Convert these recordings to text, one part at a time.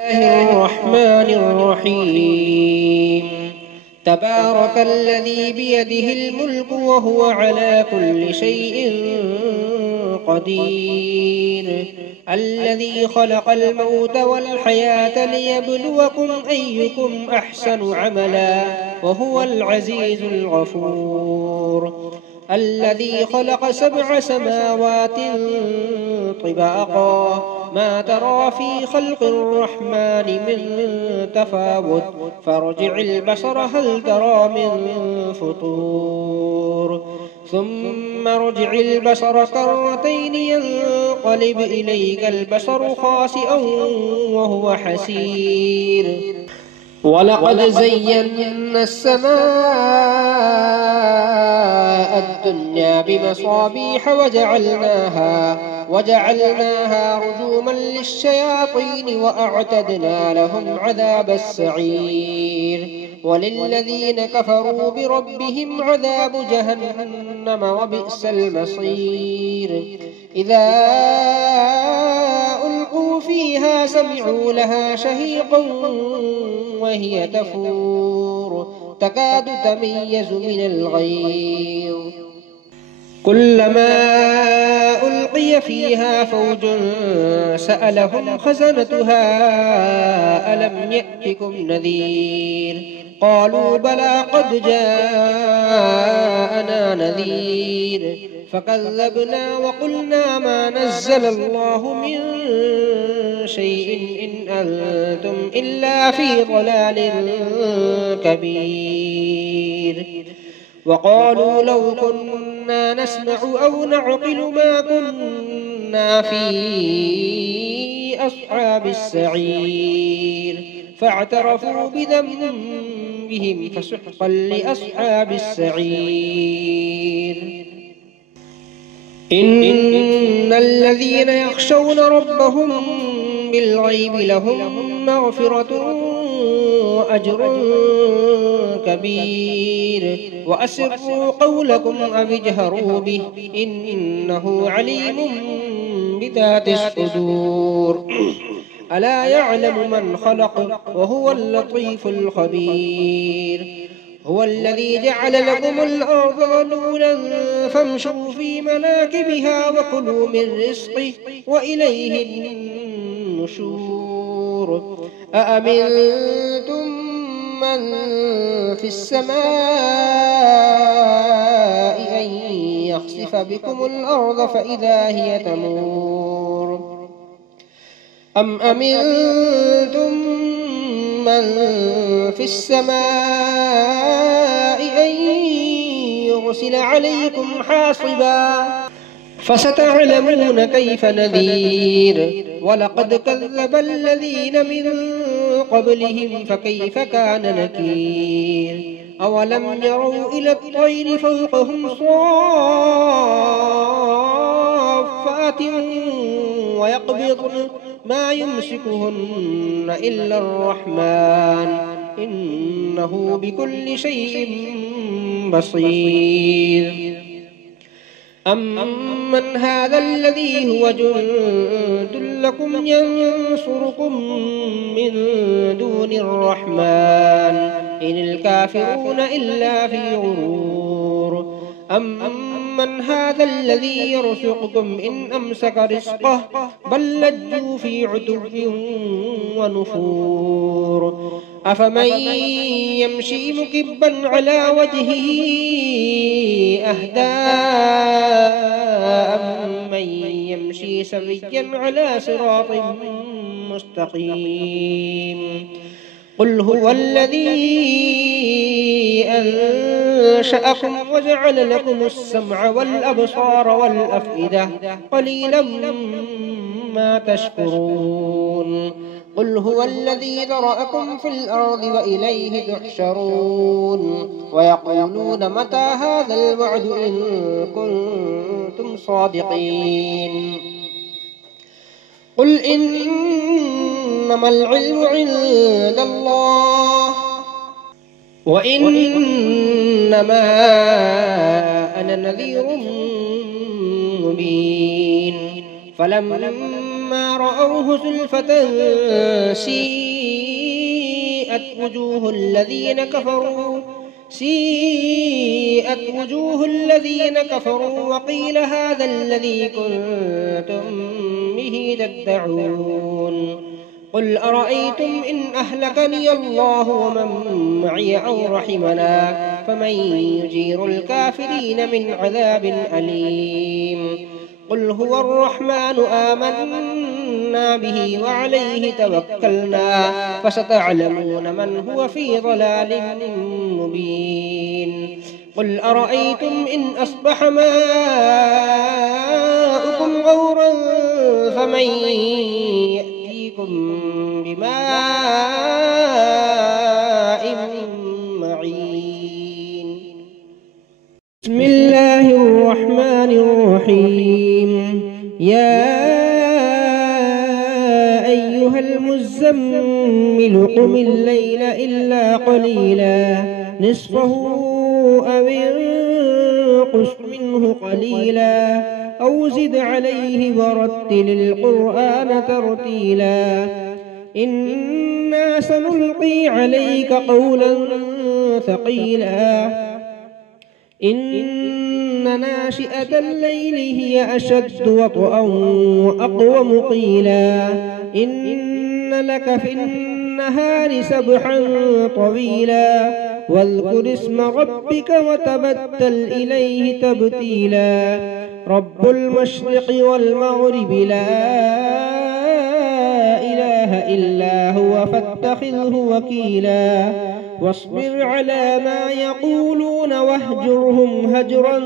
الله الرحمن الرحيم. تبارك الذي بيده الملك وهو على كل شيء قدير، الذي خلق الموت والحياة ليبلوكم أيكم أحسن عملا وهو العزيز الغفور، الذي خلق 7 سماوات طباقا ما ترى في خلق الرحمن من تفاوت فارجع البصر هل ترى من فطور ثم ارجع البصر كرتين ينقلب إليك البصر خاسئا وهو حسير. ولقد زينا السماء الدنيا بمصابيح وجعلناها رجوما للشياطين وأعتدنا لهم عذاب السعير. وللذين كفروا بربهم عذاب جهنم وبئس المصير. إذا ألقوا فيها سمعوا لها شهيقا وهي تفور تكاد تميز من الغيظ كلما ألقي فيها فوج سألهم خزنتها ألم يأتكم نذير قالوا بلى قد جاءنا نذير فكذبنا وقلنا ما نزل الله من شيء إن أنتم إلا في ضلال كبير. وقالوا لو كنا نسمع أو نعقل ما كنا في أصحاب السعير فاعترفوا بذنبهم فسحقا لأصحاب السعير. إن الذين يخشون ربهم بالغيب لهم مغفرة وأجر كبير. وأسروا قولكم أو اجهروا به إنه عليم بذات الصدور. ألا يعلم من خلق وهو اللطيف الخبير. هو الذي جعل لكم الأرض ذلولا فامشوا في مناكبها وكلوا من رزقه وإليه النشور. أأمنتم من في السماء أن يخسف بكم الأرض فإذا هي تمور أم أمنتم من في السماء أن يرسل عليكم حاصبا فستعلمون كيف نذير. ولقد كذب الذين من قبلهم فكيف كان نكير. أولم يروا إلى الطير فوقهم صافات ويقبضن ما يمسكهن إلا الرحمن إنه بكل شيء بصير. أمن هذا الذي هو جند لكم ينصركم من دون الرحمن إن الكافرون إلا في غرور. أمن هذا الذي يرزقكم إن أمسك رزقه بل لجوا في عتو ونفور. أفمن يمشي مكبا على وجهه أهدى أمن يمشي سويا على صراط مستقيم. قل هو الذي أنشأكم وجعل لكم السمع والأبصار والأفئدة قليلا ما تشكرون. قل هو الذي ذرأكم في الأرض وإليه تحشرون. ويقولون متى هذا الوعد إن كنتم صادقين. قل إنما العلم عند الله وإنما أنا نذير مبين. فلما فلما رأوه زلفة سيئت وجوه الذين كفروا وقيل هذا الذي كنتم به تدعون قل أرأيتم إن أهلكني الله ومن معي أو رحمنا فمن يجير الكافرين من عذاب أليم قل هو الرحمن آمنا به وعليه توكلنا فستعلمون من هو في ضلال مبين قل أرأيتم إن أصبح ماؤكم غورا فمن يأتيكم بماء معين بسم الله الرحمن الرحيم يا أيها المزمل قم الليل إلا قليلا نصفه أو انقص منه قليلا أو زد عليه ورتل القرآن ترتيلا إنا سنلقي عليك قولا ثقيلا إن ناشئة الليل هي أشد وطئا وأقوم قيلا إن لك في النهار سبحا طويلا واذكر اسم ربك وتبتل إليه تبتيلا رب المشرق والمغرب لا إله إلا هو فاتخذه وكيلا واصبر على ما يقولون واهجرهم هجرا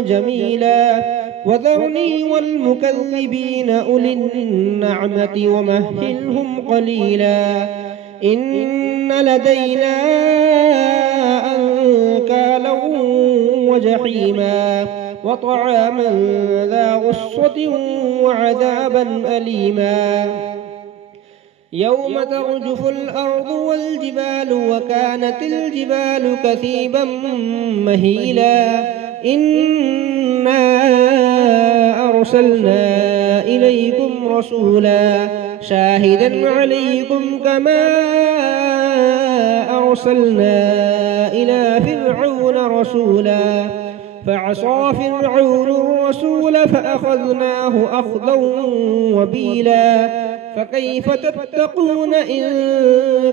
جميلا وذرني والمكذبين أولي النعمة ومهلهم قليلا إن لدينا أنكالا وجحيما وطعاما ذا غصة وعذابا أليما يوم ترجف الأرض والجبال وكانت الجبال كثيبا مهيلا إنا أرسلنا إليكم رسولا شاهدا عليكم كما أرسلنا إلى فرعون رسولا فعصى فرعون الرسول فأخذناه أخذا وبيلا فكيف تتقون إن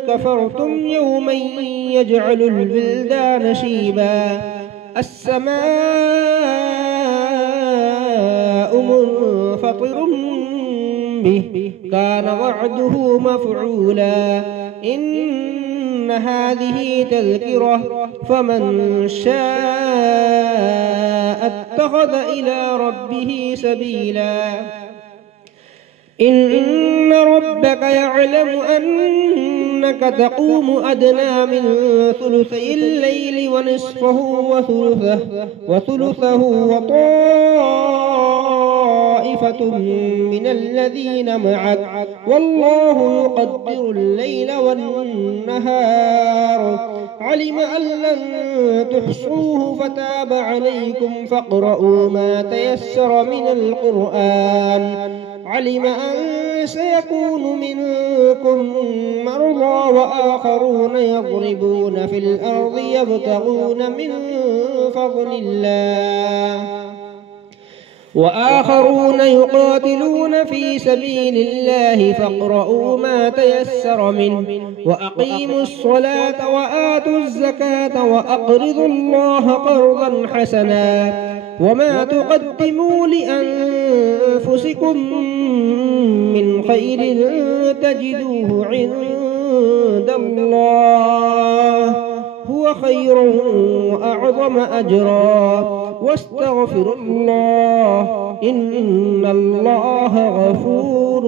كفرتم يوما يجعل البلدان شيبا السماء منفطر به كان وعده مفعولا إن هذه تذكرة فمن شاء اتخذ إلى ربه سبيلا إن ربك يعلم أنك تقوم أدنى من ثلثي الليل ونصفه وثلثه وطائفة من الذين معك والله يقدر الليل والنهار علم أن لن تحصوه فتاب عليكم فاقرؤوا ما تيسر من القرآن علم أن سيكون منكم مرضى وآخرون يضربون في الأرض يبتغون من فضل الله وآخرون يقاتلون في سبيل الله فاقرؤوا ما تيسر منه وأقيموا الصلاة وآتوا الزكاة وأقرضوا الله قرضا حسنا وما تقدموا لأنفسكم من خير تجدوه عند الله هو خير وأعظم أجرا واستغفروا الله إن الله غفور